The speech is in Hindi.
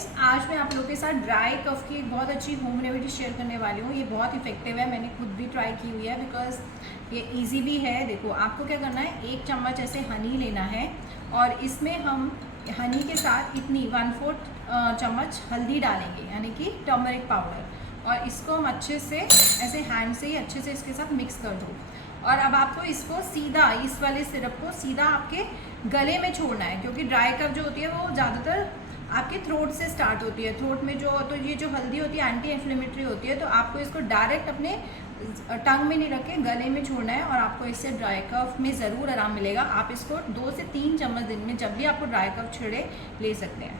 फ्रेंड्स, आज मैं आप लोगों के साथ ड्राई कफ की एक बहुत अच्छी होम रेमेडी शेयर करने वाली हूँ। ये बहुत इफेक्टिव है, मैंने खुद भी ट्राई की हुई है बिकॉज ये इजी भी है। देखो, आपको क्या करना है, 1 चम्मच ऐसे हनी लेना है और इसमें हम हनी के साथ इतनी 1/4 चम्मच हल्दी डालेंगे, यानी कि टर्मरिक पाउडर। और इसको हम अच्छे से ऐसे हैंड से ही अच्छे से इसके साथ मिक्स कर दो। और अब आपको इसको सीधा, इस वाले सिरप को सीधा आपके गले में छोड़ना है, क्योंकि ड्राई कफ जो होती है वो ज़्यादातर आपके थ्रोट से स्टार्ट होती है। थ्रोट में जो, तो ये जो हल्दी होती है एंटी इन्फ्लेमेटरी होती है, तो आपको इसको डायरेक्ट अपने टंग में नहीं रख के गले में छोड़ना है और आपको इससे ड्राई कफ में ज़रूर आराम मिलेगा। आप इसको 2 से 3 चम्मच दिन में जब भी आपको ड्राई कफ छिड़े ले सकते हैं।